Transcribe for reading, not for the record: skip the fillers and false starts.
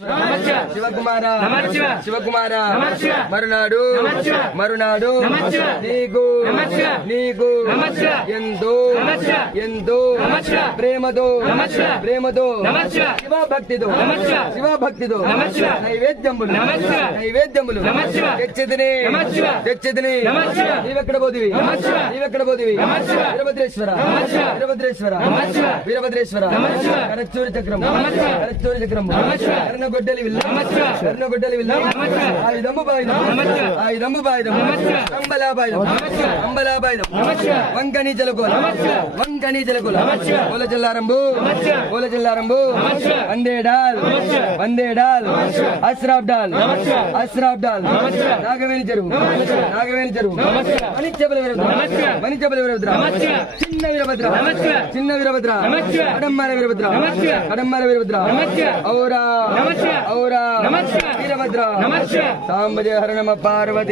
శివకుమార శివకుమార మరునాడు మరునాడు నీకు నీకు ఎంతో ఎంతో ప్రేమతో ప్రేమతో శివభక్తితో శివభక్తితో నైవేద్యములు నైవేద్యములు తెచ్చితిని తెచ్చితిని నీవెక్కడ పోతివి నీవెక్కడ పోతివి వీరభద్రేశ్వర వీరభద్రేశ్వర వీరభద్రేశ్వర కరచూరి చక్రం కరచూరి చక్రం కర్ణగొడ్డలి విల్ల కర్ణగొడ్డలి విల్ల ఆయుధము బాయుధం ఆయుధము బాయుధం అంబలాబాయుధం అంబలాబాయుధం వంకనీ జలకోల వంకనీ జలకోల ఓల జల్లారంబు ఓల జల్లారంబు వందే డాల్ వందే డాల్ అస్రాఫ్ డాల్ అస్రాఫ్ డాల్ నాగవేణి చెరువు నాగవేణి చెరువు మణిచెబల వీరభద్ర మణిచెబల వీరభద్ర చిన్న వీరభద్ర చిన్న వీరభద్ర కడమ్మార వీరభద్ర కడమ్మార వీరభద్ర ఔరా ఔరా వీరభద్ర సాంబజయ హర నమ పార్వతి